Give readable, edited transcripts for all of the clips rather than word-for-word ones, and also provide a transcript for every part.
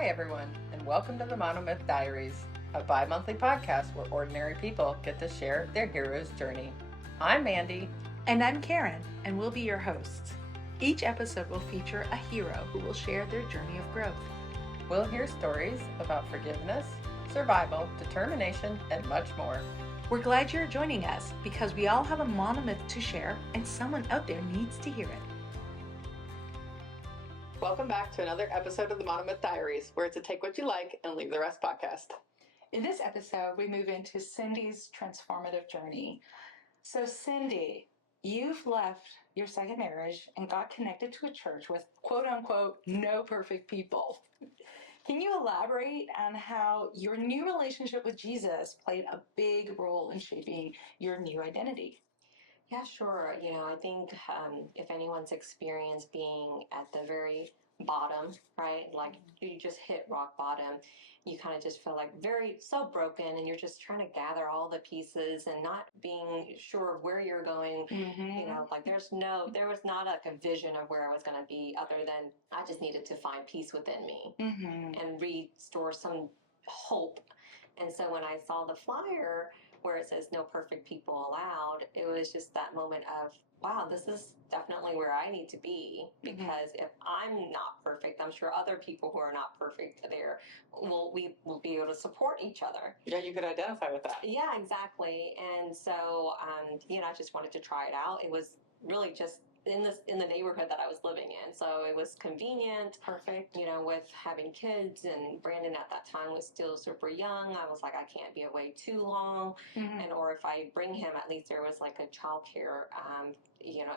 Hi everyone, and welcome to the Monomyth Diaries, a bi-monthly podcast where ordinary people get to share their hero's journey. I'm Mandy. And I'm Karen, and we'll be your hosts. Each episode will feature a hero who will share their journey of growth. We'll hear stories about forgiveness, survival, determination, and much more. We're glad you're joining us because we all have a monomyth to share, and someone out there needs to hear it. Welcome back to another episode of the Monomyth Diaries, where it's a take what you like and leave the rest podcast. In this episode, we move into Cyndi's transformative journey. So Cyndi, you've left your second marriage and got connected to a church with quote unquote no perfect people. Can you elaborate on how your new relationship with Jesus played a big role in shaping your new identity? Yeah, sure. I think if anyone's experienced being at the very bottom, right? Like you just hit rock bottom, you kind of just feel like so broken, and you're just trying to gather all the pieces and not being sure of where you're going. Like there was not like a vision of where I was going to be other than I just needed to find peace within me and restore some hope. And so when I saw the flyer where it says no perfect people allowed, it was just that moment of, wow, this is definitely where I need to be, because if I'm not perfect, I'm sure other people who are not perfect there we will be able to support each other. Yeah, you could identify with that. Yeah, exactly. And so, I just wanted to try it out. It was really just in the neighborhood that I was living in. So it was convenient. Perfect. With having kids, and Brandon at that time was still super young. I was like, I can't be away too long. Or if I bring him, at least there was like a childcare,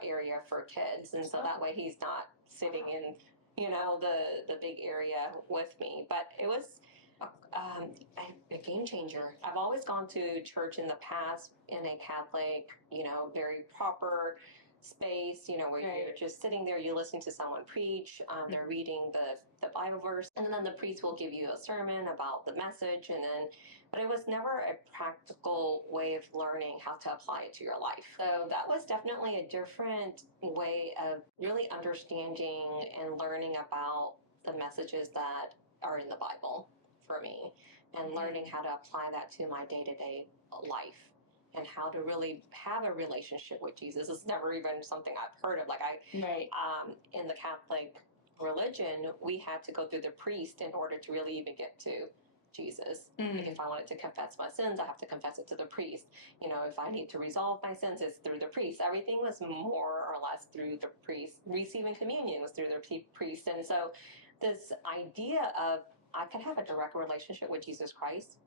area for kids. And so that way he's not sitting in, the big area with me. But it was a game changer. I've always gone to church in the past in a Catholic, very proper space, where you're just sitting there, you're listening to someone preach, they're reading the Bible verse, and then the priest will give you a sermon about the message, but it was never a practical way of learning how to apply it to your life. So that was definitely a different way of really understanding and learning about the messages that are in the Bible for me, and learning how to apply that to my day-to-day life, and how to really have a relationship with Jesus. It's never even something I've heard of. In the Catholic religion, we had to go through the priest in order to really even get to Jesus. If I wanted to confess my sins, I have to confess it to the priest. If I need to resolve my sins, it's through the priest. Everything was more or less through the priest. Receiving communion was through the priest. And so this idea of I could have a direct relationship with Jesus Christ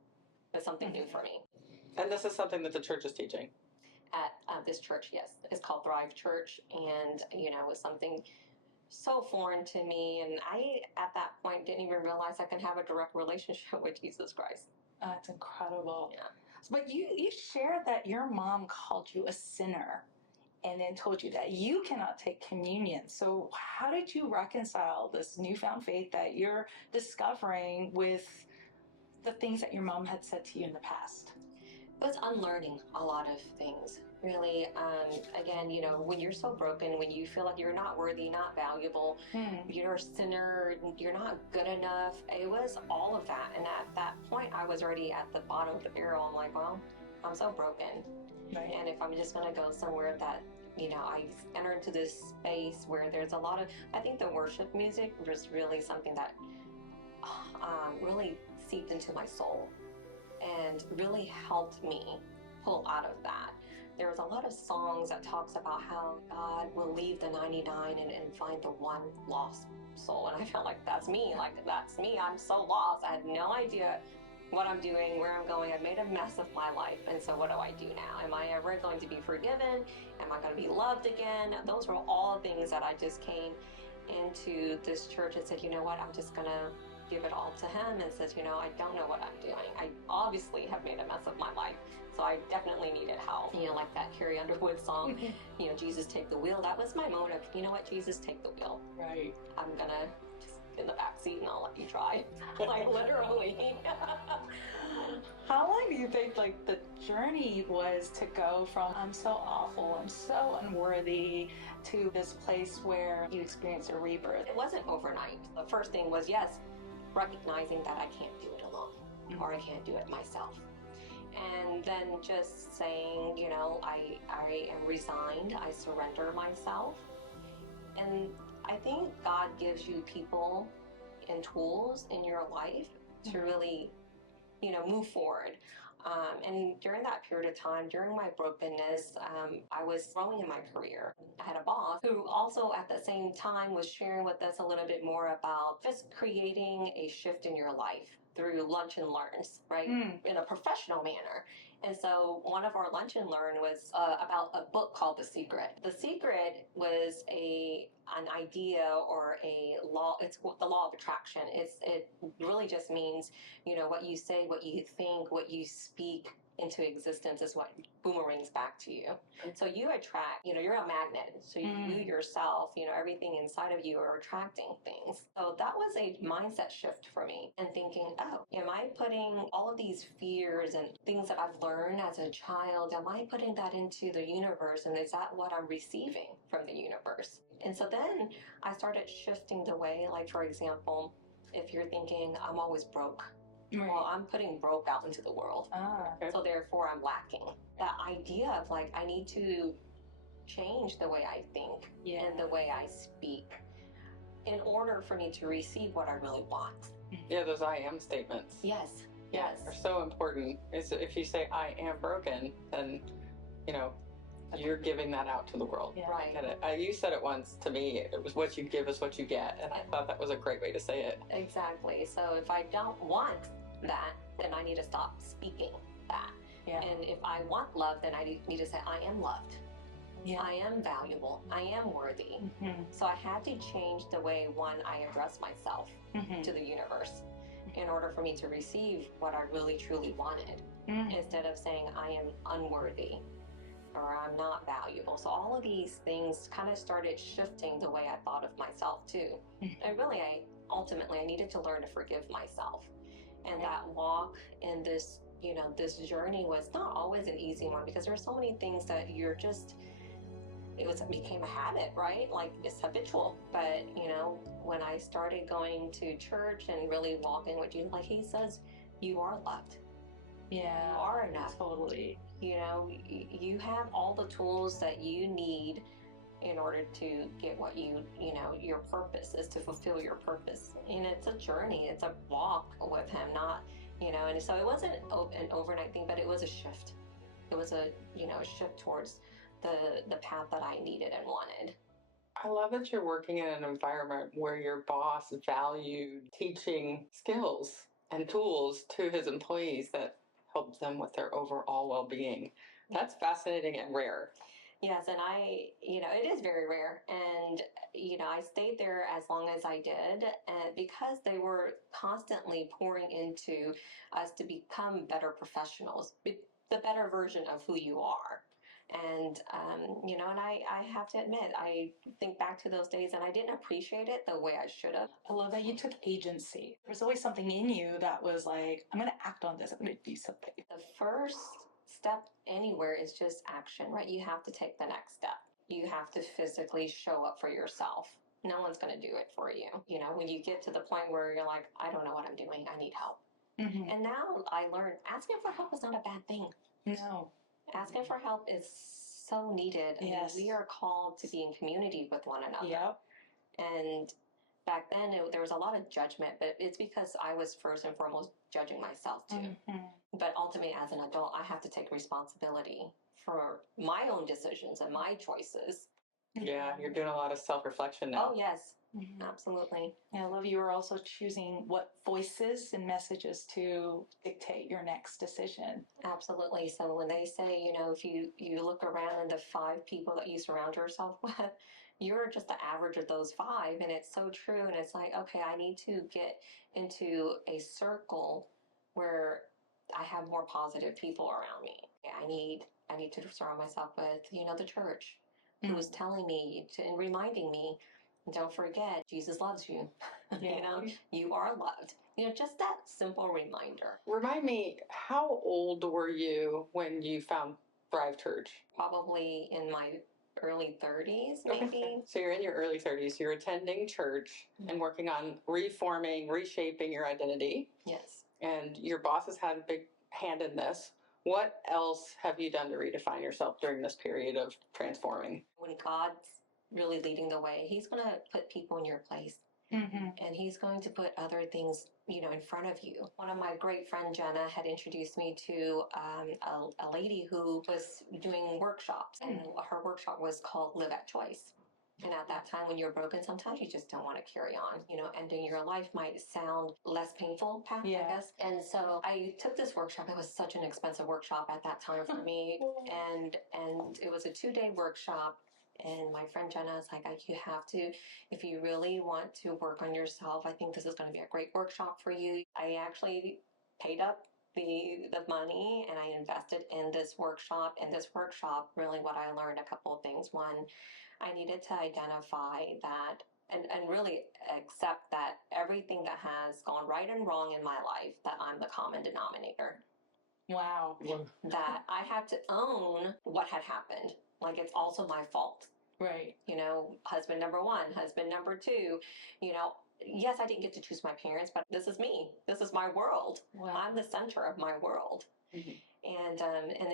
was something new for me. And this is something that the church is teaching? At this church, yes. It's called Thrive Church, and, it was something so foreign to me, and I, at that point, didn't even realize I could have a direct relationship with Jesus Christ. That's incredible. Yeah. But you shared that your mom called you a sinner and then told you that you cannot take communion. So how did you reconcile this newfound faith that you're discovering with the things that your mom had said to you in the past? It was unlearning a lot of things, really. Again, when you're so broken, when you feel like you're not worthy, not valuable, you're a sinner, you're not good enough. It was all of that. And at that point, I was already at the bottom of the barrel. I'm like, well, I'm so broken. Right. And if I'm just going to go somewhere that, I enter into this space where there's a lot of, I think the worship music was really something that really seeped into my soul and really helped me pull out of that. There was a lot of songs that talks about how God will leave the 99 and find the one lost soul. And I felt like that's me. I'm so lost. I had no idea what I'm doing, where I'm going. I've made a mess of my life. And so what do I do now? Am I ever going to be forgiven? Am I going to be loved again? Those were all things that I just came into this church and said, you know what, I'm just going to give it all to him, and says, I don't know what I'm doing. I obviously have made a mess of my life, so I definitely needed help. Like that Carrie Underwood song, Jesus take the wheel. That was my moment of, you know what, Jesus take the wheel. Right. I'm gonna just in the back seat and I'll let you try. Like literally. How long do you think the journey was to go from I'm so awful, I'm so unworthy, to this place where you experienced a rebirth? It wasn't overnight. The first thing was, yes, recognizing that I can't do it alone, or I can't do it myself. And then just saying, you know, I am resigned, I surrender myself. And I think God gives you people and tools in your life to really, you know, move forward. And during that period of time, during my brokenness, I was growing in my career. I had a boss who also at the same time was sharing with us a little bit more about just creating a shift in your life through lunch and learns, right? In a professional manner. And so one of our lunch and learn was about a book called The Secret. The Secret was an idea or a law. It's the law of attraction. It really just means, you know, what you say, what you think, what you speak into existence is what boomerangs back to you. So you attract, you know, you're a magnet. So you yourself, you know, everything inside of you are attracting things. So that was a mindset shift for me, and thinking, oh, am I putting all of these fears and things that I've learned as a child, am I putting that into the universe? And is that what I'm receiving from the universe? And so then I started shifting the way, like, for example, if you're thinking, I'm always broke, well, I'm putting broke out into the world. So therefore I'm lacking. That idea of like, I need to change the way I think and the way I speak in order for me to receive what I really want. Yeah, those I am statements. Yes. Yeah, Yes. are so important. Is if you say I am broken, then, you know, you're giving that out to the world. Yeah. Right. I get it. You said it once to me. It was what you give is what you get, and I thought that was a great way to say it. Exactly. So if I don't want that, then I need to stop speaking that. Yeah. And if I want love, then I need to say I am loved. Yeah. I am valuable. I am worthy. So I had to change the way, one, I address myself to the universe in order for me to receive what I really truly wanted, instead of saying I am unworthy or I'm not valuable. So all of these things kind of started shifting the way I thought of myself too. And really, ultimately I needed to learn to forgive myself. And that walk in this, you know, this journey was not always an easy one, because there are so many things that you're just, it became a habit, right? Like, it's habitual. But, you know, when I started going to church and really walking with Jesus, like he says, you are loved. Yeah. You are enough. Totally. You know, you have all the tools that you need in order to get what you know, your purpose is to fulfill your purpose. And it's a journey, it's a walk with him, not, you know, and so it wasn't an overnight thing, but it was a shift. It was a, you know, a shift towards the path that I needed and wanted. I love that you're working in an environment where your boss valued teaching skills and tools to his employees that help them with their overall well-being. That's fascinating and rare. Yes, and you know, it is very rare. And, you know, I stayed there as long as I did, and because they were constantly pouring into us to become better professionals, the better version of who you are. And, you know, and I have to admit, I think back to those days and I didn't appreciate it the way I should have. I love that you took agency. There's always something in you that was like, I'm going to act on this. I'm going to do something. The first step anywhere is just action, right? You have to take the next step. You have to physically show up for yourself. No one's going to do it for you. You know, when you get to the point where you're like, I don't know what I'm doing, I need help. And now I learned asking for help is not a bad thing. No. Asking for help is so needed. I mean, we are called to be in community with one another. Yep. And back then, there was a lot of judgment, but it's because I was first and foremost judging myself too. But ultimately, as an adult, I have to take responsibility for my own decisions and my choices. Yeah, you're doing a lot of self-reflection now. Oh, yes. Absolutely. I love you are also choosing what voices and messages to dictate your next decision. Absolutely. So when they say, you know, if you look around and the 5 people that you surround yourself with, you're just the average of those 5. And it's so true. And it's like, okay, I need to get into a circle where I have more positive people around me. I need to surround myself with, you know, the church who is telling me and reminding me, don't forget, Jesus loves you. You know, you are loved. You know, just that simple reminder. Remind me, how old were you when you found Thrive Church? Probably in my early 30s, Okay. maybe. So you're in your early 30s. You're attending church and working on reforming, reshaping your identity. Yes. And your boss has had a big hand in this. What else have you done to redefine yourself during this period of transforming? When God's really leading the way, He's going to put people in your place. And He's going to put other things, in front of you. One of my great friend Jenna had introduced me to a lady who was doing workshops, and her workshop was called Live at Choice. And at that time, when you're broken, sometimes you just don't want to carry on. Ending your life might sound less painful, I guess. And so I took this workshop. It was such an expensive workshop at that time for me, and it was a 2-day workshop. And my friend Jenna is like, you have to, if you really want to work on yourself, I think this is going to be a great workshop for you. I actually paid up the money and I invested in this workshop. And this workshop, really what I learned, a couple of things. One, I needed to identify that and really accept that everything that has gone right and wrong in my life, that I'm the common denominator. Wow. That I had to own what had happened. Like, it's also my fault. Right. Husband number one, husband number two, yes, I didn't get to choose my parents, but this is me. This is my world. Wow. I'm the center of my world. And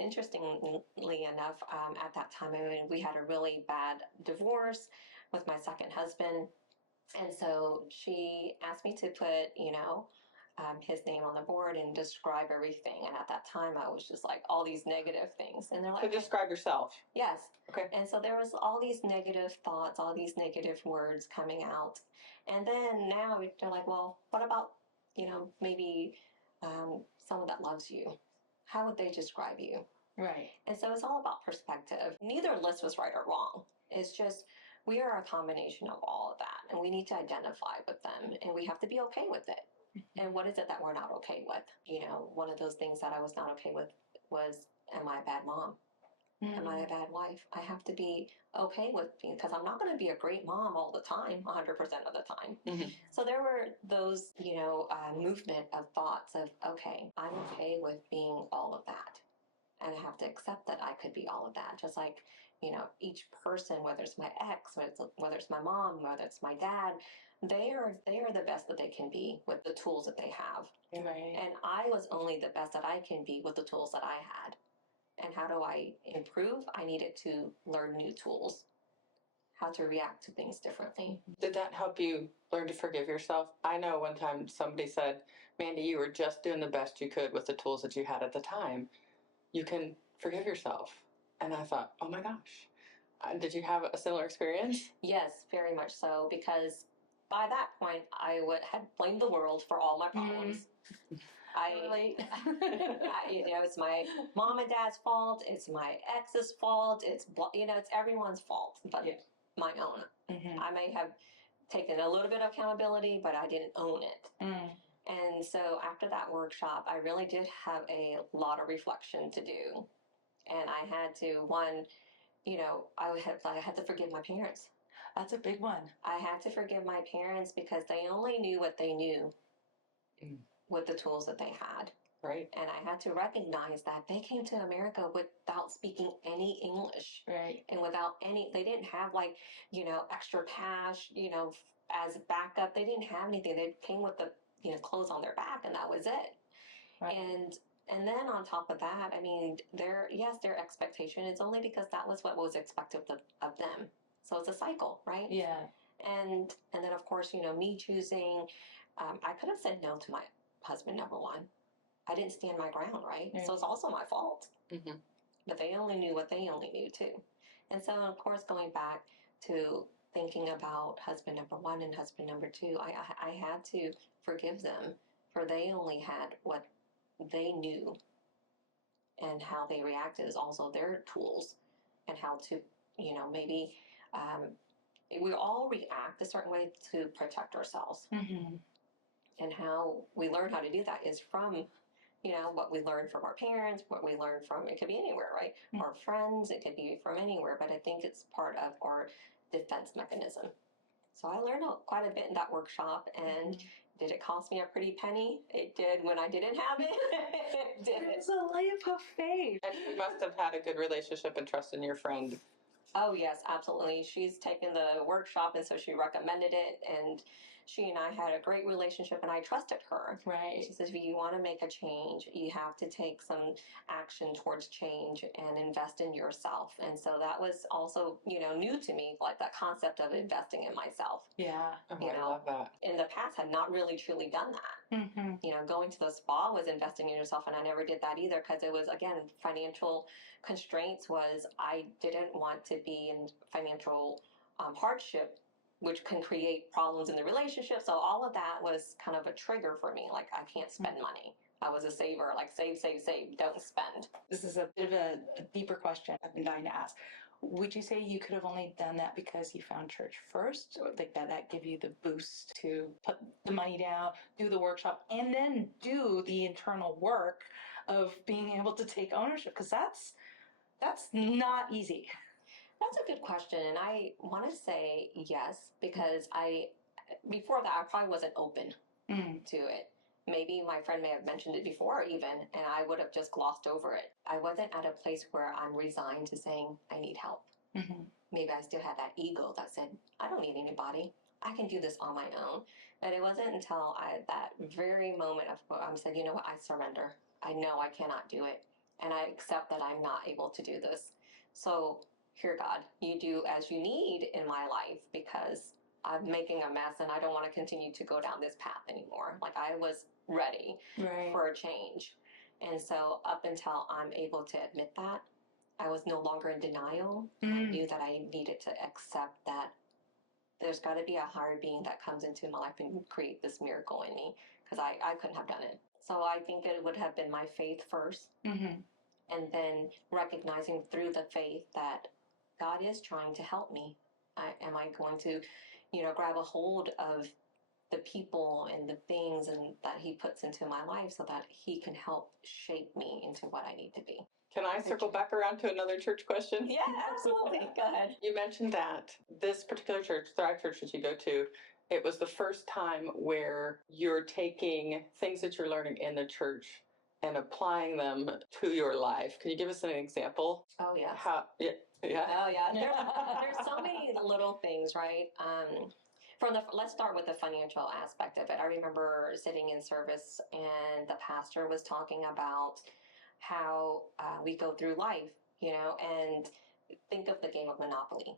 interestingly enough, at that time, we had a really bad divorce with my second husband. And so she asked me to put, his name on the board and describe everything. And at that time, I was just like, all these negative things. And they're like, So describe yourself. Yes. Okay. And so there was all these negative thoughts, all these negative words coming out. And then now they're like, well, what about, maybe someone that loves you? How would they describe you? Right. And so it's all about perspective. Neither list was right or wrong. It's just, we are a combination of all of that. And we need to identify with them. And we have to be okay with it. And what is it that we're not okay with? One of those things that I was not okay with was, am I a bad mom? Am I a bad wife? I have to be okay with being, because I'm not going to be a great mom all the time, 100% of the time. So there were those, movement of thoughts of, okay, I'm okay with being all of that. And I have to accept that I could be all of that. Just like, each person, whether it's my ex, whether it's my mom, whether it's my dad, they are the best that they can be with the tools that they have. Right. And I was only the best that I can be with the tools that I had. And how do I improve? I needed to learn new tools, how to react to things differently. Did that help you learn to forgive yourself? I know one time somebody said, Mandy, you were just doing the best you could with the tools that you had at the time. You can forgive yourself. And I thought, oh my gosh. Did you have a similar experience? Yes, very much so. Because by that point, I had blamed the world for all my problems. It's my mom and dad's fault. It's my ex's fault. It's everyone's fault, but my own. I may have taken a little bit of accountability, but I didn't own it. And so after that workshop, I really did have a lot of reflection to do. And I had to, I had to forgive my parents. That's a big one. I had to forgive my parents because they only knew what they knew with the tools that they had. Right. And I had to recognize that they came to America without speaking any English. Right. And without they didn't have extra cash, as backup. They didn't have anything. They came with the, clothes on their back, and that was it. Right. And then on top of that, I mean, their expectation is only because that was what was expected of them. So it's a cycle, right? Yeah. And then of course, me choosing, I could have said no to my husband, number one. I didn't stand my ground, right? So it's also my fault. But they only knew what they only knew too. And so of course, going back to thinking about husband number one and husband number two, I had to forgive them, for they only had what they knew, and how they reacted is also their tools, and how to, maybe we all react a certain way to protect ourselves. And how we learn how to do that is from, what we learned from our parents, what we learned from, it could be anywhere, right? Our friends, it could be from anywhere, but I think it's part of our defense mechanism. So I learned quite a bit in that workshop, and did it cost me a pretty penny? It did when I didn't have it. It did. It's a leap of faith. And you must have had a good relationship and trust in your friend Oh, yes, absolutely. She's taken the workshop, and so she recommended it. And she and I had a great relationship, and I trusted her. Right. She says, if you want to make a change, you have to take some action towards change and invest in yourself. And so that was also, new to me, like that concept of investing in myself. Yeah. Oh, You I know, love that. In the past, had not really truly done that. Mm-hmm. Going to the spa was investing in yourself, and I never did that either because it was, again, financial constraints. Was I didn't want to be in financial hardship, which can create problems in the relationship. So all of that was kind of a trigger for me. Like, I can't spend money. I was a saver, like save, save, save, don't spend. This is a bit of a deeper question I've been dying to ask. Would you say you could have only done that because you found church first, or like that give you the boost to put the money down, do the workshop, and then do the internal work of being able to take ownership? Because that's not easy. That's a good question, and I want to say yes because before that I probably wasn't open to it. Maybe my friend may have mentioned it before even, and I would have just glossed over it. I wasn't at a place where I'm resigned to saying I need help. Mm-hmm. Maybe I still had that ego that said, I don't need anybody. I can do this on my own. But it wasn't until that very moment of I said, you know what, I surrender. I know I cannot do it. And I accept that I'm not able to do this. So here, God, you do as you need in my life because I'm making a mess and I don't want to continue to go down this path anymore. Like, I was ready for a change. And so up until I'm able to admit that, I was no longer in denial. I knew that I needed to accept that there's got to be a higher being that comes into my life and create this miracle in me because I couldn't have done it. So I think it would have been my faith first, and then recognizing through the faith that God is trying to help me. Am I going to, grab a hold of the people and the things and that he puts into my life so that he can help shape me into what I need to be? Can I circle back around to another church question? Yeah, absolutely. Go ahead. You mentioned that this particular church, Thrive Church that you go to, it was the first time where you're taking things that you're learning in the church and applying them to your life. Can you give us an example? Oh, yes. Yeah. Oh, yeah. There's so many little things, right? Let's start with the financial aspect of it. I remember sitting in service and the pastor was talking about how we go through life, and think of the game of Monopoly.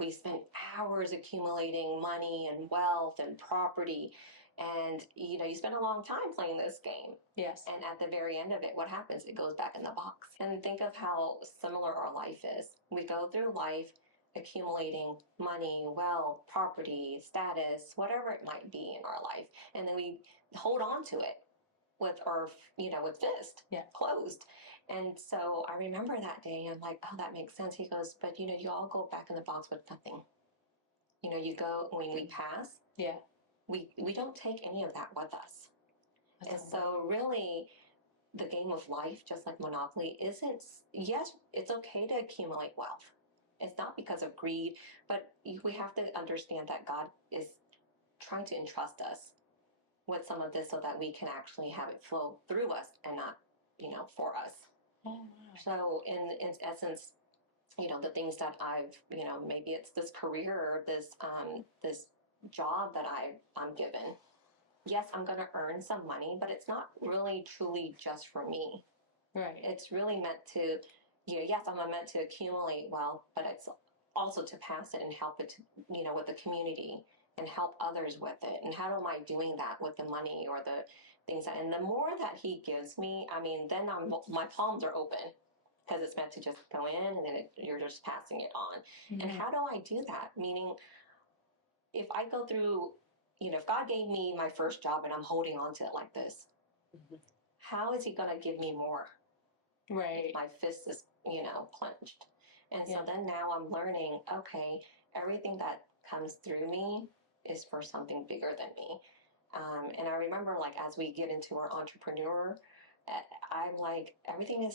We spend hours accumulating money and wealth and property, and you spend a long time playing this game. Yes. And at the very end of it, what happens? It goes back in the box. And think of how similar our life is. We go through life accumulating money, wealth, property, status, whatever it might be in our life, and then we hold on to it with fist closed. And so I remember that day, I'm like, oh, that makes sense. He goes, but you all go back in the box with nothing. You go when we pass. Yeah. We don't take any of that with us. That's and so really the game of life, just like Monopoly, yes, it's okay to accumulate wealth. It's not because of greed, but we have to understand that God is trying to entrust us with some of this so that we can actually have it flow through us and not, for us. Oh, wow. So in essence, the things that I've, maybe it's this career or this job that I'm given. Yes, I'm going to earn some money, but it's not really truly just for me. Right. It's really meant to, yes, I'm meant to accumulate wealth, but it's also to pass it and help it, with the community and help others with it. And how am I doing that with the money or the things and the more that he gives me, then my palms are open because it's meant to just go in and then you're just passing it on. And how do I do that? Meaning, if I go through, if God gave me my first job and I'm holding on to it like this, how is he going to give me more? Right. If my fist is, clenched. And so then now I'm learning, okay, everything that comes through me is for something bigger than me. And I remember, like, as we get into our entrepreneur, I'm like, everything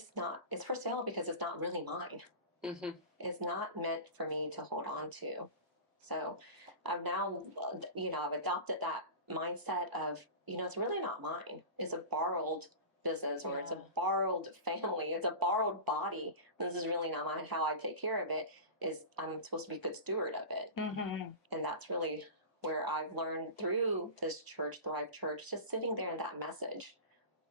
it's for sale because it's not really mine. It's not meant for me to hold on to. So I've now, I've adopted that mindset of, it's really not mine. It's a borrowed business, or it's a Yeah. borrowed family, it's a borrowed body. This is really not how I take care of it. Is I'm supposed to be a good steward of it, and that's really where I've learned through this church, Thrive Church, just sitting there in that message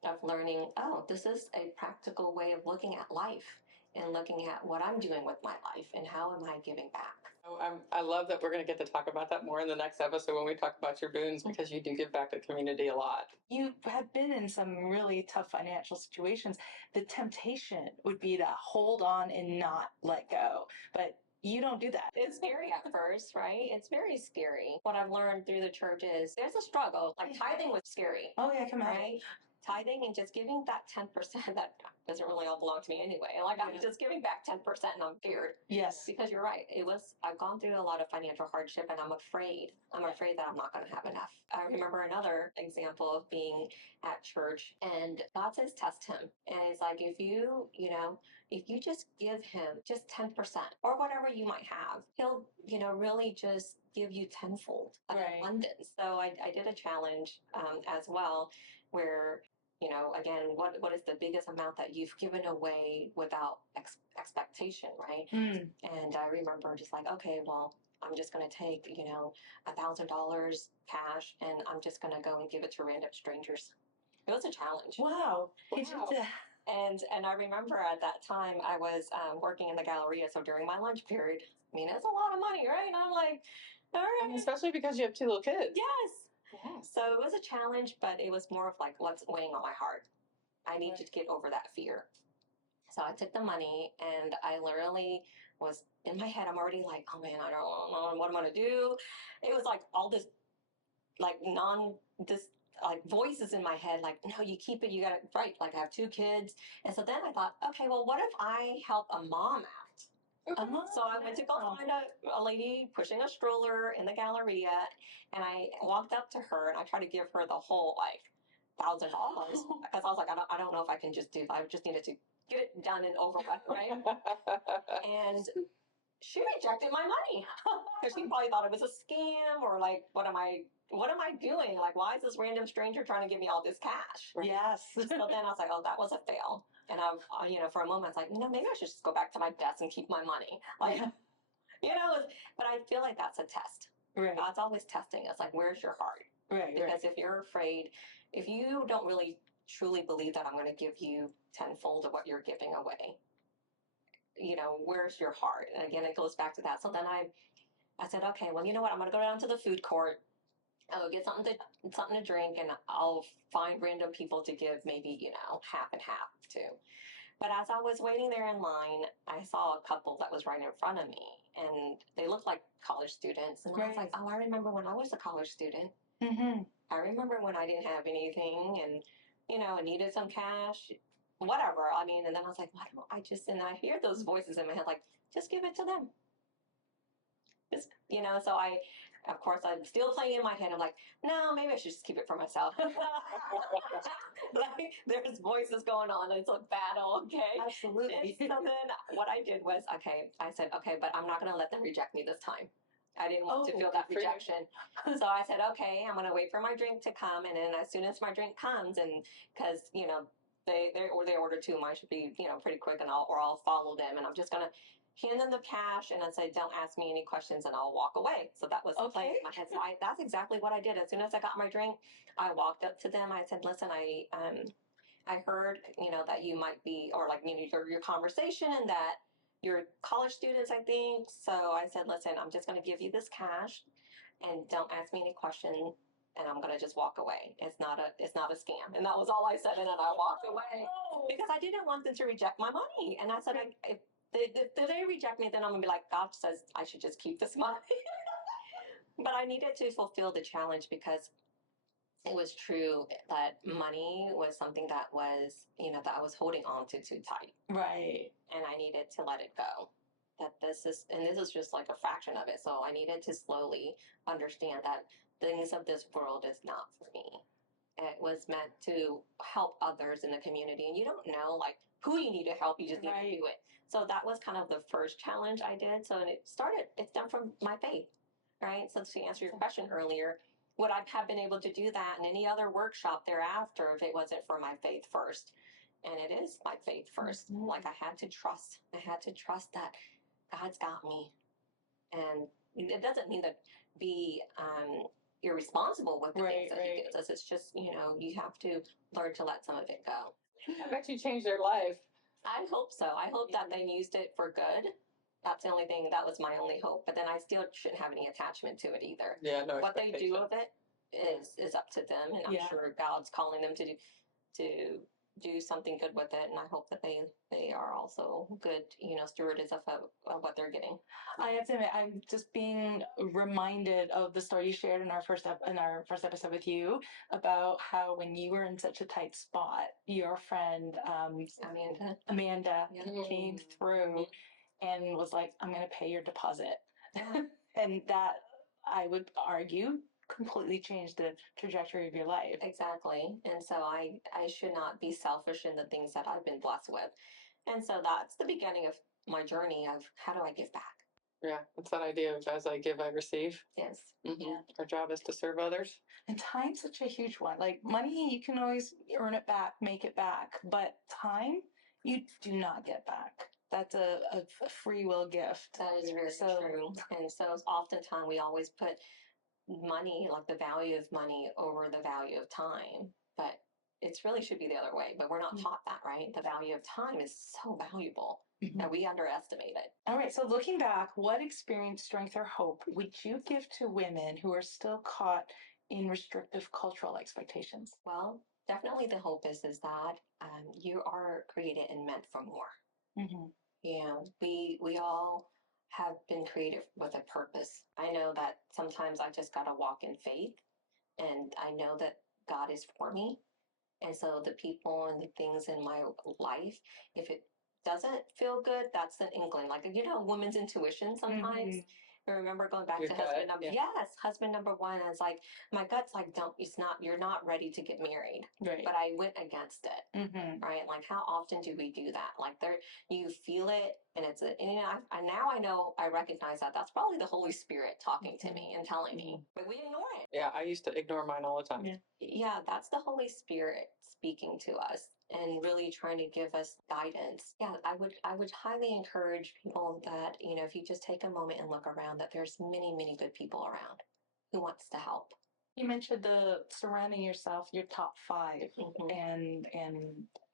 of learning. Oh, this is a practical way of looking at life and looking at what I'm doing with my life and how am I giving back. Oh, I love that we're going to get to talk about that more in the next episode when we talk about your boons, because you do give back to the community a lot. You have been in some really tough financial situations. The temptation would be to hold on and not let go, but you don't do that. It's scary at first, right? It's very scary. What I've learned through the church is there's a struggle. Like tithing was scary, Oh yeah, come on. right? Tithing and just giving that 10% that doesn't really all belong to me anyway. Like I'm just giving back 10% and I'm feared. Yes. Because you're right. I've gone through a lot of financial hardship and I'm afraid. I'm afraid that I'm not going to have enough. I remember another example of being at church and God says, test him. And it's like, if you just give him just 10% or whatever you might have, he'll, really just give you tenfold of abundance. So I did a challenge as well where, again, what is the biggest amount that you've given away without expectation, right? And I remember just like, okay, well, I'm just going to take, $1,000 cash and I'm just going to go and give it to random strangers. It was a challenge. Wow. And I remember at that time I was working in the Galleria. So during my lunch period, I mean, it's a lot of money, right? And I'm like, all right. And especially because you have two little kids. Yes. So it was a challenge, but it was more of like what's weighing on my heart. I need to get over that fear. So I took the money and I literally was in my head. I'm already like, oh man, I don't know what I'm going to do. It was like all this, like voices in my head, like, no, you keep it, you got it right. Like I have two kids. And so then I thought, okay, well, what if I help a mom out? So I went to go find a lady pushing a stroller in the Galleria, and I walked up to her and I tried to give her the whole like $1,000 because I was like, I don't know if I can just do. I just needed to get it done and over with, right? And she rejected my money because she probably thought it was a scam or like, what am I doing? Like, why is this random stranger trying to give me all this cash? Yes. So then I was like, oh, that was a fail. And I, for a moment, I was like, maybe I should just go back to my desk and keep my money. Like, but I feel like that's a test. Right. God's always testing us. Like, where's your heart? Right. Because if you're afraid, if you don't really truly believe that I'm going to give you tenfold of what you're giving away, where's your heart? And again, it goes back to that. So then I said, okay, well, you know what? I'm going to go down to the food court. I'll get something to drink, and I'll find random people to give maybe, half and half to. But as I was waiting there in line, I saw a couple that was right in front of me, and they looked like college students. And I was like, oh, I remember when I was a college student. I remember when I didn't have anything and, I needed some cash, whatever. I mean, and then I was like, why don't I and I hear those voices in my head, like, just give it to them. Just, so of course, I'm still playing in my head. I'm like, no, maybe I should just keep it for myself. Like, there's voices going on. It's a battle, okay? Absolutely. And so then what I did was, I said, okay, but I'm not going to let them reject me this time. I didn't want to feel that rejection. So I said, okay, I'm going to wait for my drink to come. And then as soon as my drink comes, and because, they order two, mine should be, pretty quick, and I'll follow them. And I'm just going to hand them the cash and I said, don't ask me any questions and I'll walk away. So that was the plan in my head. So that's exactly what I did. As soon as I got my drink, I walked up to them. I said, listen, I heard, that you might be, or like, your conversation, and that you're college students, I think. So I said, listen, I'm just going to give you this cash and don't ask me any questions. And I'm going to just walk away. It's not a scam. And that was all I said. And then I walked away because I didn't want them to reject my money. And I said, if they reject me, then I'm going to be like, God says I should just keep this money. But I needed to fulfill the challenge because it was true that money was something that was, that I was holding on to too tight. Right. And I needed to let it go. That this is just like a fraction of it. So I needed to slowly understand that things of this world is not for me. It was meant to help others in the community. And you don't know like who you need to help. You just need to do it. So that was kind of the first challenge I did. So it stemmed from my faith, right? So to answer your question earlier, would I have been able to do that in any other workshop thereafter if it wasn't for my faith first? And it is my faith 1st. Like I had to trust that God's got me. And it doesn't mean to be irresponsible with the things that he gives us. It's just, you have to learn to let some of it go. I bet you changed their life. I hope so. I hope that they used it for good. That's the only thing. That was my only hope. But then I still shouldn't have any attachment to it either. Yeah, no. What they do with it is up to them, and I'm sure God's calling them to do something good with it. And I hope that they are also good, stewards of what they're getting. I have to admit, I'm just being reminded of the story you shared in our first episode with you about how when you were in such a tight spot, your friend Amanda came through and was like, "I'm going to pay your deposit," and that, I would argue, completely changed the trajectory of your life. Exactly. And so I should not be selfish in the things that I've been blessed with. And so that's the beginning of my journey of how do I give back? Yeah, it's that idea of as I give, I receive. Yes. Mm-hmm. Yeah. Our job is to serve others. And time's such a huge one. Like money, you can always earn it back, make it back. But time, you do not get back. That's a free will gift. That is very true. And so oftentimes we always put money, like the value of money, over the value of time. But it really should be the other way. But we're not taught that, right? The value of time is so valuable. And we underestimate it. All right. So looking back, what experience, strength, or hope would you give to women who are still caught in restrictive cultural expectations? Well, definitely the hope is that you are created and meant for more. We all have been created with a purpose. I know that sometimes I just got to walk in faith, and I know that God is for me. And so the people and the things in my life, if it doesn't feel good, that's an inkling. Like, women's intuition sometimes. I remember going back to husband number, husband number one. I was like, my gut's like, you're not ready to get married. Right. But I went against it. Right. Like, how often do we do that? Like, you feel it, and now I know, I recognize that that's probably the Holy Spirit talking to me and telling me, but we ignore it. Yeah. I used to ignore mine all the time. Yeah. That's the Holy Spirit speaking to us and really trying to give us guidance. Yeah, I would highly encourage people that, if you just take a moment and look around, that there's many, many good people around who wants to help. You mentioned the surrounding yourself, your top 5, and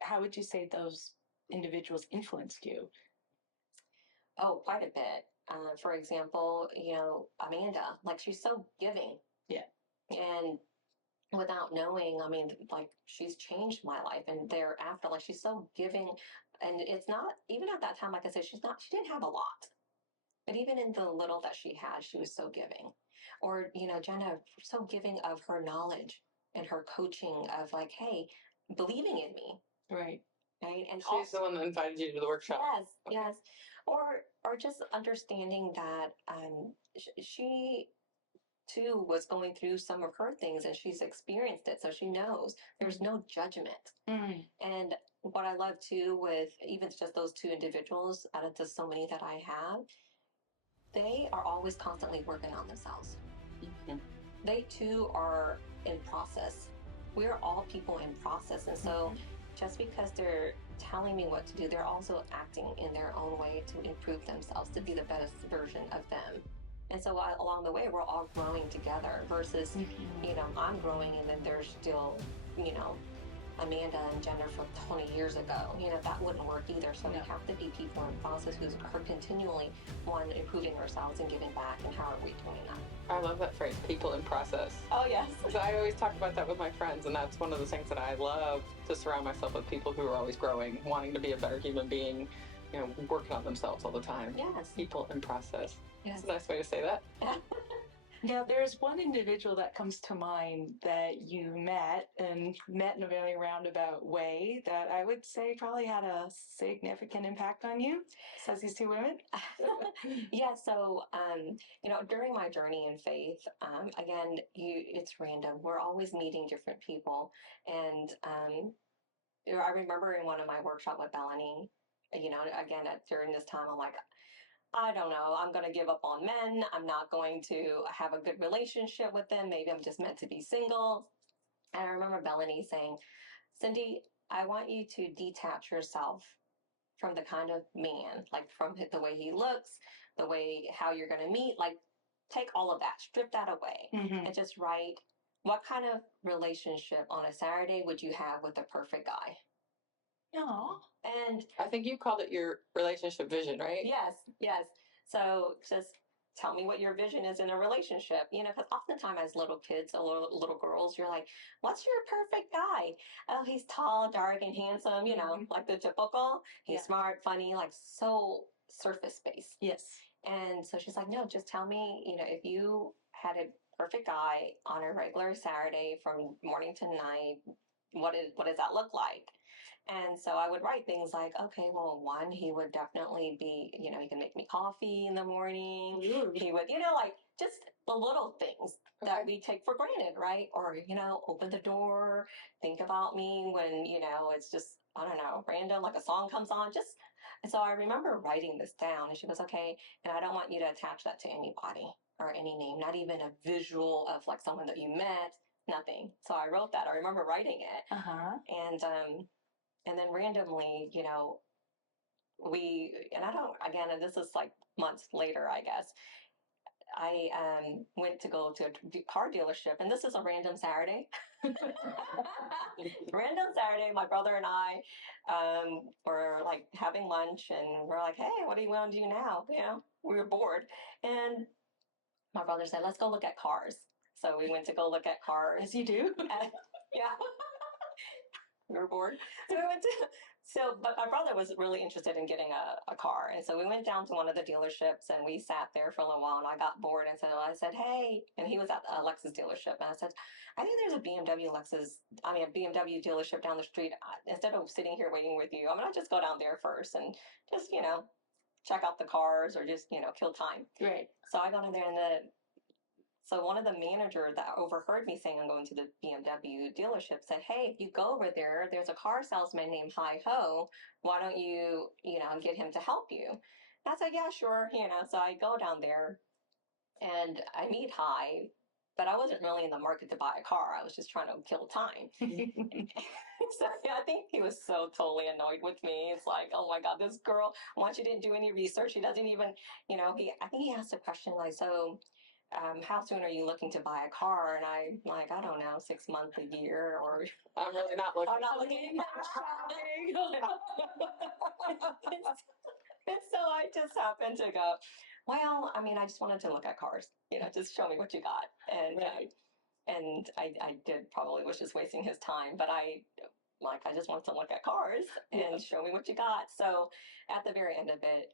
how would you say those individuals influenced you? Oh, quite a bit. For example, Amanda, like, she's so giving. Yeah. And without knowing, like, she's changed my life, and thereafter, like, she's so giving. And it's not, even at that time, like I said, she didn't have a lot, but even in the little that she had, she was so giving. Or, Jenna, so giving of her knowledge and her coaching of, like, hey, believing in me. Right. And she's the one that invited you to the workshop. Yes. Or just understanding that she too was going through some of her things, and she's experienced it, so she knows there's no judgment. And what I love too, with even just those 2 individuals out of the so many that I have, they are always constantly working on themselves. They too are in process. We're all people in process, and so just because they're telling me what to do, they're also acting in their own way to improve themselves, to be the best version of them. And so along the way, we're all growing together versus, I'm growing and then there's still, Amanda and Jennifer 20 years ago. That wouldn't work either. So we have to be people in process who are continually, improving ourselves and giving back. And how are we doing that? I love that phrase, people in process. Oh, yes. So I always talk about that with my friends, and that's one of the things that I love, to surround myself with people who are always growing, wanting to be a better human being, working on themselves all the time. Yes. People in process. Yes. That's a nice way to say that. Now, there's one individual that comes to mind that you met in a very roundabout way that I would say probably had a significant impact on you. Says these 2 women. Yeah. So, during my journey in faith, again, it's random. We're always meeting different people. And I remember in one of my workshops with Bellany, again, during this time, I'm like, I don't know, I'm going to give up on men. I'm not going to have a good relationship with them. Maybe I'm just meant to be single. And I remember Melanie saying, Cyndi, I want you to detach yourself from the kind of man, like from the way he looks, the way how you're going to meet, like take all of that, strip that away, and just write, what kind of relationship on a Saturday would you have with the perfect guy? No. And I think you called it your relationship vision, right? yes, yes. So just tell me what your vision is in a relationship, you know, because oftentimes as little kids or little girls, you're like, what's your perfect guy? Oh, he's tall, dark, and handsome, you know, like the typical. He's smart, funny, like so surface based. Yes. And so she's like, no, just tell me, you know, if you had a perfect guy on a regular Saturday from morning to night, what does that look like? And so I would write things like, okay, well, one, he would definitely be, you know, he can make me coffee in the morning. He would, you know, like just the little things that we take for granted, right? Or, you know, open the door, think about me when, you know, it's just, I don't know, random, like a song comes on, just. And so I remember writing this down, and she goes, okay, and I don't want you to attach that to anybody or any name, not even a visual of like someone that you met, nothing. So I wrote that. I remember writing it. And then randomly, you know, and I don't, again, and this is like months later, I guess, I went to go to a car dealership, and this is a random Saturday. Random Saturday, my brother and I were like having lunch, and we're like, hey, what do you want to do now? You know, we were bored. And my brother said, let's go look at cars. So we went to go look at cars. As you do. Yeah. We were bored. So we went to, but my brother was really interested in getting a car. And so we went down to one of the dealerships, and we sat there for a little while, and I got bored. And so I said, hey, and he was at a Lexus dealership. And I said, I think there's a BMW dealership down the street. Instead of sitting here waiting with you, I'm going to just go down there first and just, you know, check out the cars or just, you know, kill time. Right. So I got in there, and so one of the managers that overheard me saying I'm going to the BMW dealership said, hey, if you go over there, there's a car salesman named Hi Ho. Why don't you, you know, get him to help you? And I said, yeah, sure. You know, so I go down there and I meet Hi, but I wasn't really in the market to buy a car. I was just trying to kill time. So yeah, I think he was so totally annoyed with me. It's like, oh my God, this girl, once you didn't do any research, she doesn't even, you know, I think he asked a question like, so how soon are you looking to buy a car? And I'm like, I don't know, 6 months, a year, or I'm really not looking. I'm not looking. And so I just happened to go, well, I mean, I just wanted to look at cars, you know, just show me what you got. And I did probably was just wasting his time, but I just want to look at cars and show me what you got. So at the very end of it,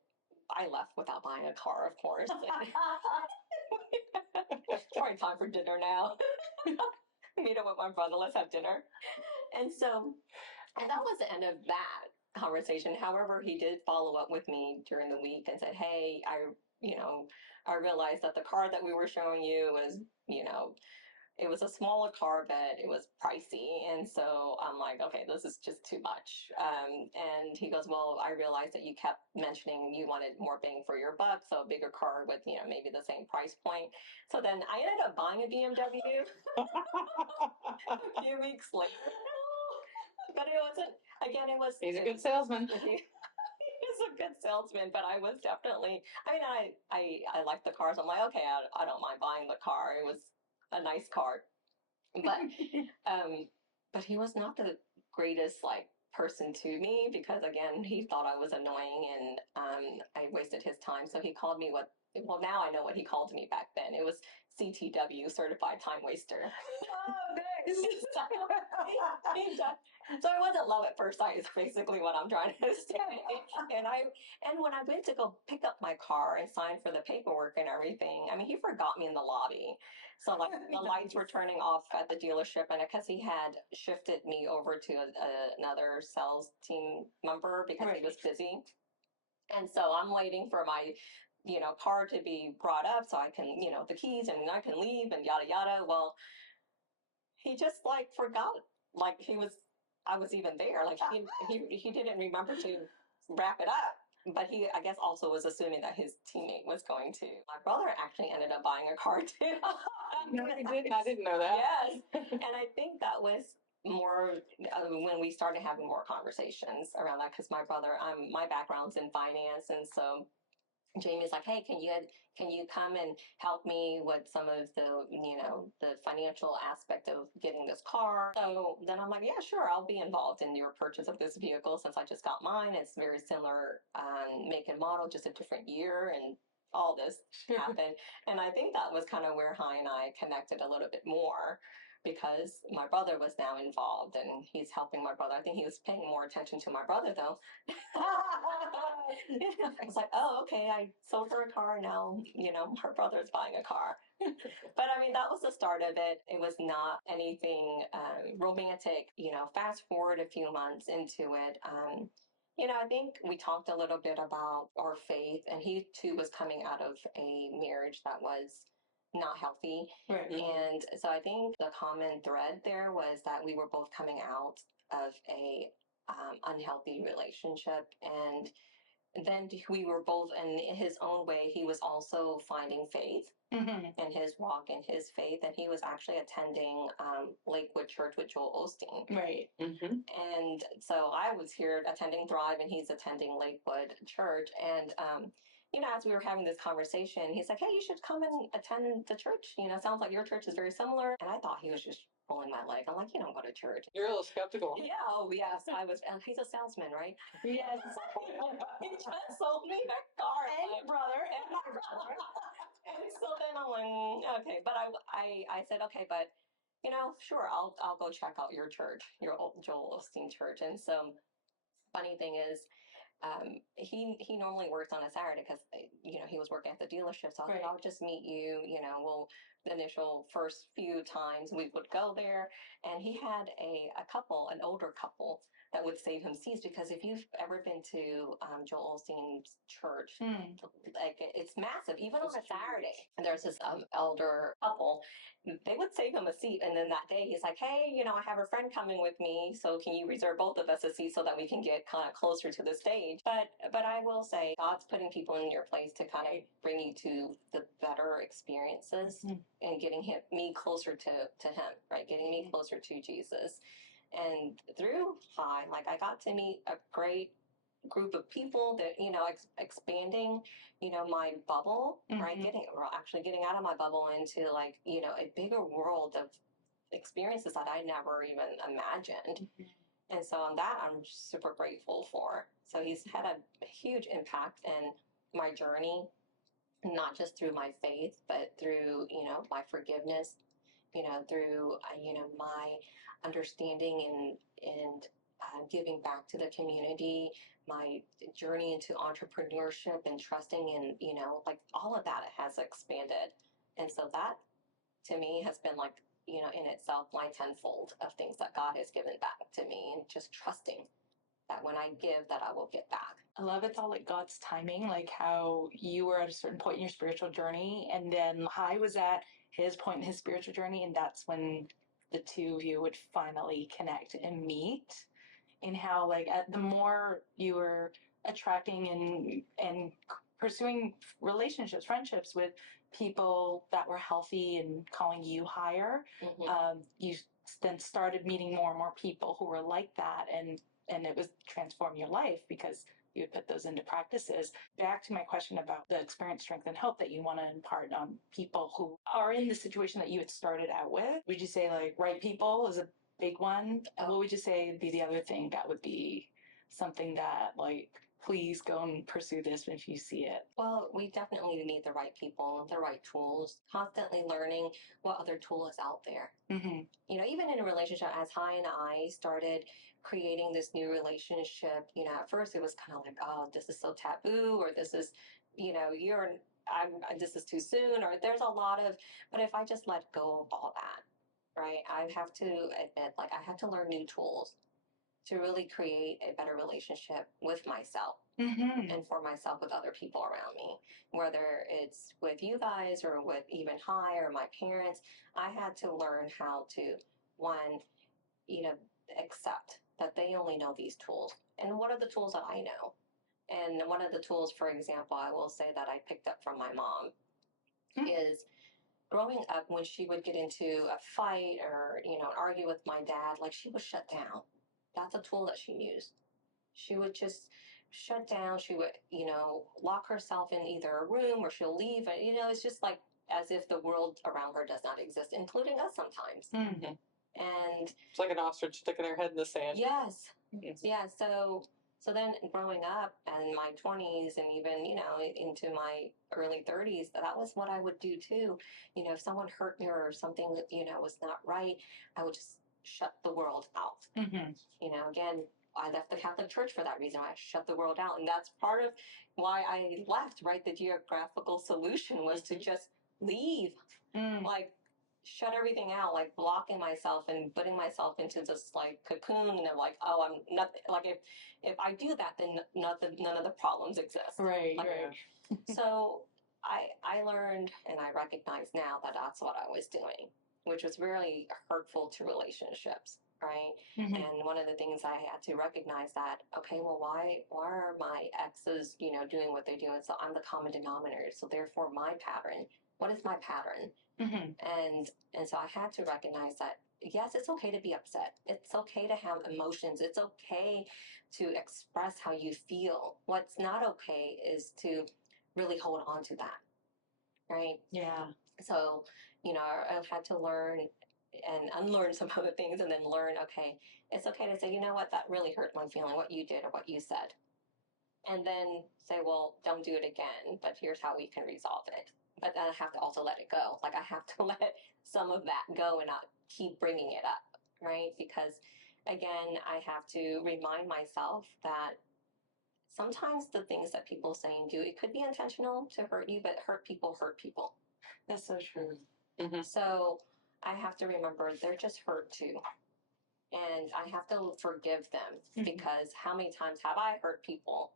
I left without buying a car, of course. Probably time for dinner now. Meet up with my brother, let's have dinner. And that was the end of that conversation. However, he did follow up with me during the week and said, hey, I realized that the car that we were showing you was, you know, it was a smaller car, but it was pricey. And so I'm like, okay, this is just too much. And he goes, well, I realized that you kept mentioning you wanted more bang for your buck. So a bigger car with, you know, maybe the same price point. So then I ended up buying a BMW a few weeks later. But it wasn't, again, He's a good salesman. He's a good salesman, but I was definitely, I mean, I like the cars. I'm like, okay, I don't mind buying the car. It was a nice car, but he was not the greatest like person to me because again he thought I was annoying and I wasted his time. So he called me now I know what he called me back then. It was CTW, certified time waster. Oh, nice. So it wasn't love at first sight is basically what I'm trying to say. And when I went to go pick up my car and sign for the paperwork and everything, I mean, he forgot me in the lobby. So like the lights were turning off at the dealership, and because he had shifted me over to another sales team member because he was busy. And so I'm waiting for my, you know, car to be brought up so I can, you know, the keys and I can leave and yada yada. Well, he just like forgot, like I was even there. Like he didn't remember to wrap it up. but he, I guess, also was assuming that his teammate was going to. My brother actually ended up buying a car too. No, he didn't. I didn't know that. Yes. And I think that was more when we started having more conversations around that, because my brother, my background's in finance, and so Jamie's like, hey, can you come and help me with some of the, the financial aspect of getting this car? So then I'm like, yeah, sure, I'll be involved in your purchase of this vehicle since I just got mine. It's very similar make and model, just a different year, and all this happened. And I think that was kind of where Hy and I connected a little bit more, because my brother was now involved and he's helping my brother. I think he was paying more attention to my brother though. I was like, oh, okay, I sold her a car. Now, her brother's buying a car. But I mean, that was the start of it. It was not anything romantic. Fast forward a few months into it. I think we talked a little bit about our faith, and he too was coming out of a marriage that was not healthy. Right. And so I think the common thread there was that we were both coming out of a unhealthy relationship, and then we were both, in his own way, he was also finding faith in his walk, in his faith, and he was actually attending Lakewood Church with Joel Osteen. Right. And so I was here attending Thrive, and he's attending Lakewood Church. And as we were having this conversation, he's like, hey, you should come and attend the church. Sounds like your church is very similar. And I thought he was just pulling my leg. I'm like, you don't go to church. You're a little skeptical. Yeah, oh yes, I was. He's a salesman, right? Yes. He just sold me a car. And your brother. And my brother. And so then I'm like, okay. But I said, okay, but sure, I'll go check out your church, your old Joel Osteen church. And so funny thing is, he normally works on a Saturday because he was working at the dealership. So I was like, I'll just meet you. The initial first few times we would go there, and he had a couple, an older couple, that would save him seats, because if you've ever been to Joel Osteen's church, like it's massive, even on a Saturday. And there's this elder couple, they would save him a seat, and then that day he's like, hey, I have a friend coming with me, so can you reserve both of us a seat so that we can get kind of closer to the stage? But I will say, God's putting people in your place to kind of bring you to the better experiences, and getting me closer to him, right? Getting me closer to Jesus. And through Hy, like, I got to meet a great group of people that, expanding, my bubble, right? Getting out of my bubble into, like, a bigger world of experiences that I never even imagined. And so on that, I'm super grateful for. So he's had a huge impact in my journey, not just through my faith, but through, my forgiveness, through, my understanding and giving back to the community, my journey into entrepreneurship and trusting, and, like, all of that has expanded. And so that, to me, has been, like, in itself, my tenfold of things that God has given back to me, and just trusting that when I give, that I will get back. I love it's all like God's timing, like how you were at a certain point in your spiritual journey, and then Hy was at his point in his spiritual journey, and that's when the two of you would finally connect and meet. And how, like, the more you were attracting and pursuing relationships, friendships with people that were healthy and calling you higher, you then started meeting more and more people who were like that, and it was transform your life because you would put those into practices. Back to my question about the experience, strength, and hope that you want to impart on people who are in the situation that you had started out with. Would you say, like, right people is a big one? What would you say would be the other thing that would be something that, like, please go and pursue this if you see it? Well, we definitely need the right people, the right tools, constantly learning what other tool is out there. Even in a relationship, as Hy and I started creating this new relationship, at first it was kind of like, oh, this is so taboo, or this is, this is too soon, or there's a lot of, but if I just let go of all that, right, I have to admit, like, I have to learn new tools to really create a better relationship with myself, and for myself with other people around me, whether it's with you guys or with even Hy or my parents. I had to learn how to, one, accept that they only know these tools, and what are the tools that I know, And one of the tools, for example, I will say that I picked up from my mom is growing up when she would get into a fight or, argue with my dad, like she would shut down. That's a tool that she used. She would just shut down. She would, lock herself in either a room or she'll leave. And, it's just like as if the world around her does not exist, including us sometimes. Mm-hmm. And it's like an ostrich sticking their head in the sand. yes. Yeah. So then growing up in my 20s and even, into my early 30s, that was what I would do too. If someone hurt me or something that, was not right, I would just shut the world out. Mm-hmm. Again, I left the Catholic Church for that reason. I shut the world out. And that's part of why I left, right? The geographical solution was to just leave. Like, shut everything out, like blocking myself and putting myself into this like cocoon and I'm like, oh, I'm nothing. Like if I do that, then none of the problems exist. Right. Like, Right. So I learned and I recognize now that that's what I was doing, which was really hurtful to relationships. Right. Mm-hmm. And one of the things I had to recognize that, okay, well, why are my exes, doing what they do? And so I'm the common denominator. So therefore my pattern, what is my pattern? Mm-hmm. And so I had to recognize that, yes, it's okay to be upset. It's okay to have emotions. It's okay to express how you feel. What's not okay is to really hold on to that. Right. Yeah. So, I've had to learn and unlearn some other things and then learn, okay, it's okay to say, you know what, that really hurt my feeling, what you did or what you said. And then say, well, don't do it again, but here's how we can resolve it. But then I have to also let it go. Like I have to let some of that go and not keep bringing it up, right? Because again, I have to remind myself that sometimes the things that people say and do, it could be intentional to hurt you, but hurt people. That's so true. Mm-hmm. So I have to remember they're just hurt too. And I have to forgive them because how many times have I hurt people,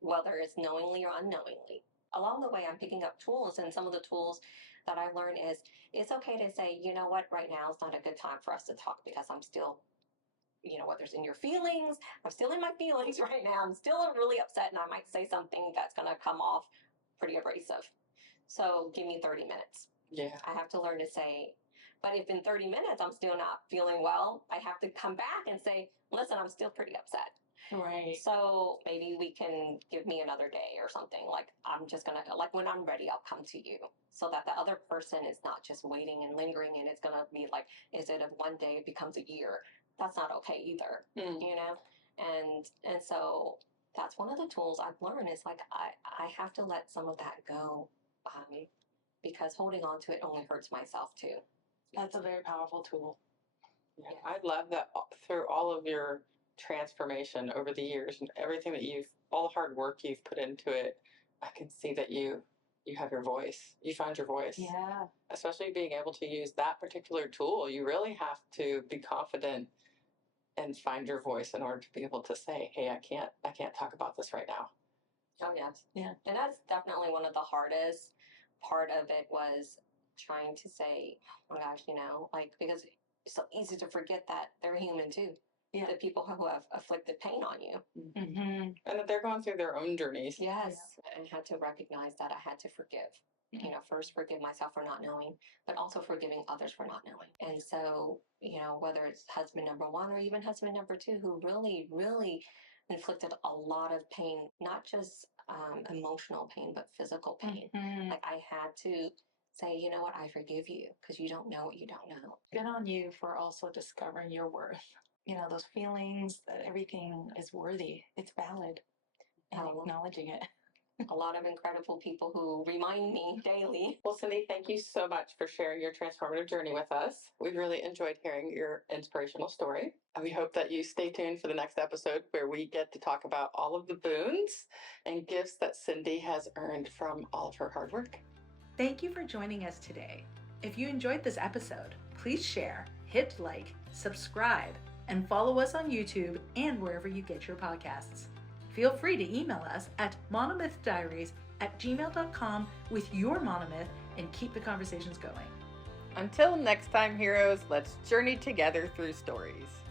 whether it's knowingly or unknowingly? Along the way, I'm picking up tools, and some of the tools that I learned is it's okay to say, you know what, right now is not a good time for us to talk because I'm still, whether it's in your feelings, I'm still in my feelings right now. I'm still really upset, and I might say something that's going to come off pretty abrasive. So give me 30 minutes. Yeah. I have to learn to say, but if in 30 minutes I'm still not feeling well, I have to come back and say, listen, I'm still pretty upset. Right. So maybe we can give me another day or something. Like I'm just going to, like when I'm ready, I'll come to you so that the other person is not just waiting and lingering and it's going to be like, instead of one day, it becomes a year. That's not okay either, And so that's one of the tools I've learned is like, I have to let some of that go because holding on to it only hurts myself too. That's a very powerful tool. Yeah. I love that through all of your transformation over the years and everything that all the hard work you've put into it, I can see that you have your voice. You found your voice. Yeah. Especially being able to use that particular tool, you really have to be confident and find your voice in order to be able to say, hey, I can't talk about this right now. Oh, yes. Yeah. And that's definitely one of the hardest part of it was trying to say, oh my gosh, because it's so easy to forget that they're human too. Yeah. The people who have afflicted pain on you. Mm-hmm. And that they're going through their own journeys. Yes. Yeah. I had to recognize that I had to forgive. Mm-hmm. First forgive myself for not knowing, but also forgiving others for not knowing. And so, whether it's husband number one or even husband number two, who really, really inflicted a lot of pain, not just emotional pain, but physical pain. Mm-hmm. Like I had to say, you know what, I forgive you because you don't know what you don't know. Good on you for also discovering your worth. Those feelings that everything is worthy. It's valid. And acknowledging it. A lot of incredible people who remind me daily. Well, Cyndi, thank you so much for sharing your transformative journey with us. We've really enjoyed hearing your inspirational story. And we hope that you stay tuned for the next episode where we get to talk about all of the boons and gifts that Cyndi has earned from all of her hard work. Thank you for joining us today. If you enjoyed this episode, please share, hit like, subscribe, and follow us on YouTube and wherever you get your podcasts. Feel free to email us at monomythdiaries@gmail.com with your monomyth and keep the conversations going. Until next time, heroes, let's journey together through stories.